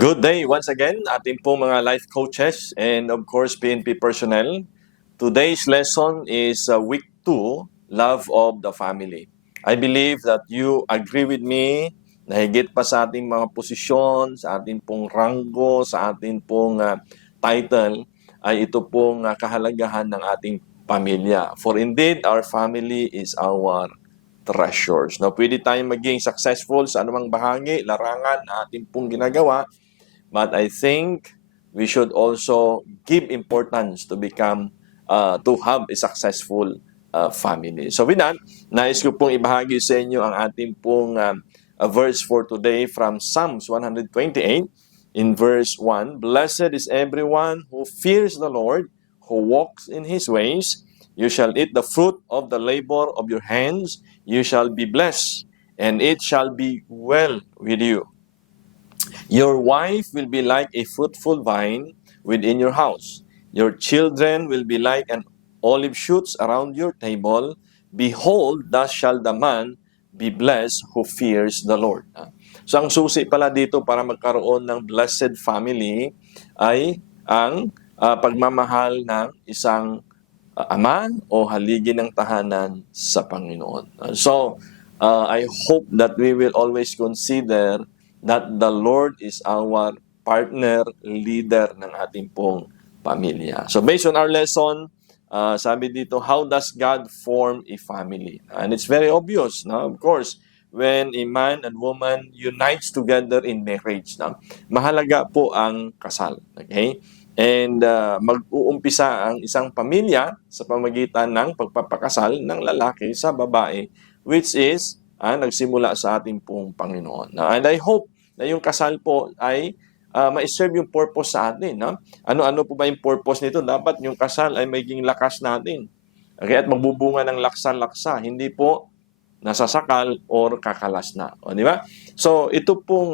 Good day once again, ating po mga life coaches and of course PNP personnel. Today's lesson is week 2, Love of the Family. I believe that you agree with me na higit pa sa ating mga posisyon, sa ating pong ranggo, sa ating pong title, ay ito pong kahalagahan ng ating pamilya. For indeed, our family is our treasures. No, pwede tayong maging successful sa anumang bahagi, larangan na ating pong ginagawa. But I think we should also give importance to to have a successful family. So with that, nais ko pong ibahagi sa inyo ang ating pong verse for today from Psalms 128 in verse 1. Blessed is everyone who fears the Lord, who walks in His ways. You shall eat the fruit of the labor of your hands. You shall be blessed, and it shall be well with you. Your wife will be like a fruitful vine within your house. Your children will be like an olive shoots around your table. Behold, thus shall the man be blessed who fears the Lord. So ang susi pala dito para magkaroon ng blessed family ay ang pagmamahal ng isang ama o haligi ng tahanan sa Panginoon. So I hope that we will always consider that the Lord is our partner, leader ng ating pong pamilya. So based on our lesson, sabi dito, how does God form a family? And it's very obvious, no? Of course, when a man and woman unites together in marriage, no? Mahalaga po ang kasal. Okay? And mag-uumpisa ang isang pamilya sa pamagitan ng pagpapakasal ng lalaki sa babae, which is nagsimula sa ating pong Panginoon. And I hope na yung kasal po ay ma-serve yung purpose sa atin. No? Ano-ano po ba yung purpose nito? Dapat yung kasal ay maging lakas natin. Okay? At magbubunga ng laksa-laksa. Hindi po nasasakal or kakalas na. O, di ba? So, ito pong,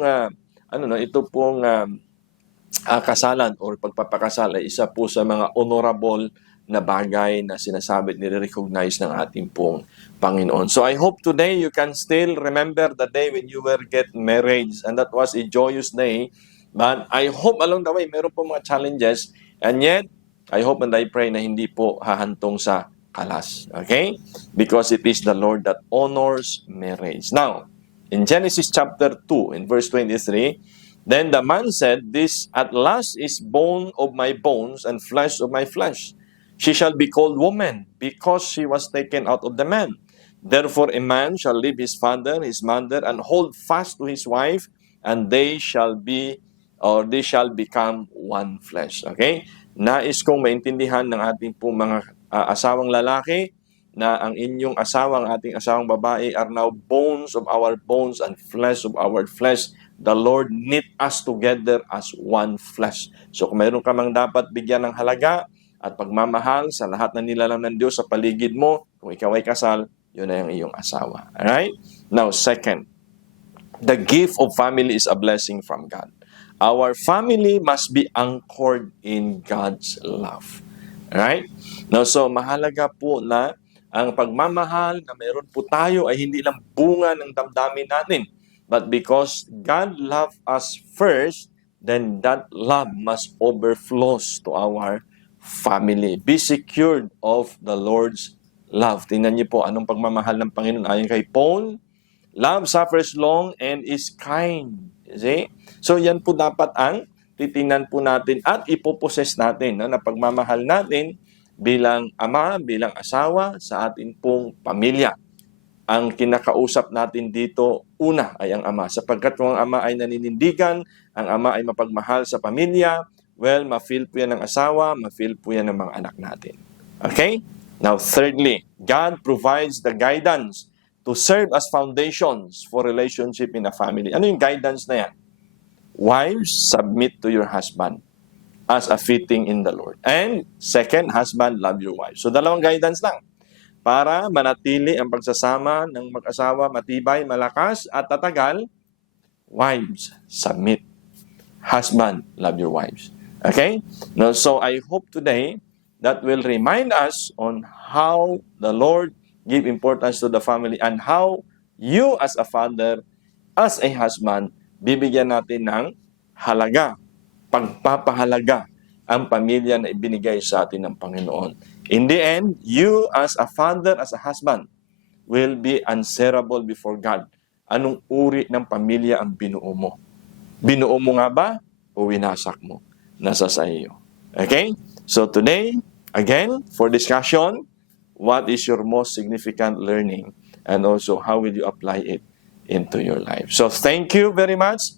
kasalan or pagpapakasal ay isa po sa mga honorable na bagay na sinasabi at nire-recognize ng ating pong Panginoon. So I hope today you can still remember the day when you were get married, and that was a joyous day. But I hope along the way, meron po mga challenges, and yet, I hope and I pray na hindi po hahantong sa kalas. Okay? Because it is the Lord that honors marriage. Now, in Genesis chapter 2, in verse 23, then the man said, this at last is bone of my bones and flesh of my flesh. She shall be called woman, because she was taken out of the man. Therefore a man shall leave his father, his mother, and hold fast to his wife, and they shall become one flesh. Okay? Nais kong maintindihan ng ating pong mga asawang lalaki na ang inyong asawang, ating asawang babae are now bones of our bones and flesh of our flesh. The Lord knit us together as one flesh. So kung mayroon ka mang dapat bigyan ng halaga at pagmamahal sa lahat ng nilalang ng Diyos sa paligid mo, kung ikaw ay kasal, yun ay ang iyong asawa. Alright? Now, second, the gift of family is a blessing from God. Our family must be anchored in God's love. Alright? Now, so mahalaga po na ang pagmamahal na meron po tayo ay hindi lang bunga ng damdamin natin, but because God loved us first, then that love must overflows to our family. Be secured of the Lord's love. Tingnan niyo po anong pagmamahal ng Panginoon ayon kay Paul. Love suffers long and is kind. See? So yan po dapat ang titingnan po natin at ipoposes natin, no, na pagmamahal natin bilang ama, bilang asawa sa ating pong pamilya. Ang kinakausap natin dito, una ay ang ama. Sapagkat kung ang ama ay naninindigan, ang ama ay mapagmahal sa pamilya, well, ma-feel po yan ng asawa, ma-feel po yan ng mga anak natin. Okay? Now, thirdly, God provides the guidance to serve as foundations for relationship in a family. Ano yung guidance na yan? Wives, submit to your husband as a fitting in the Lord. And second, husband, love your wife. So, dalawang guidance lang para manatili ang pagsasama ng mag-asawa matibay, malakas at tatagal. Wives, submit. Husband, love your wives. Okay? Now, so I hope today that will remind us on how the Lord give importance to the family and how you as a father, as a husband, bibigyan natin ng halaga, pagpapahalaga ang pamilya na ibinigay sa atin ng Panginoon. In the end, you as a father, as a husband, will be answerable before God. Anong uri ng pamilya ang binuo mo? Binuo mo nga ba o winasak mo? Nasa sa iyo. Okay? So today, again, for discussion, what is your most significant learning? And also, how will you apply it into your life? So thank you very much.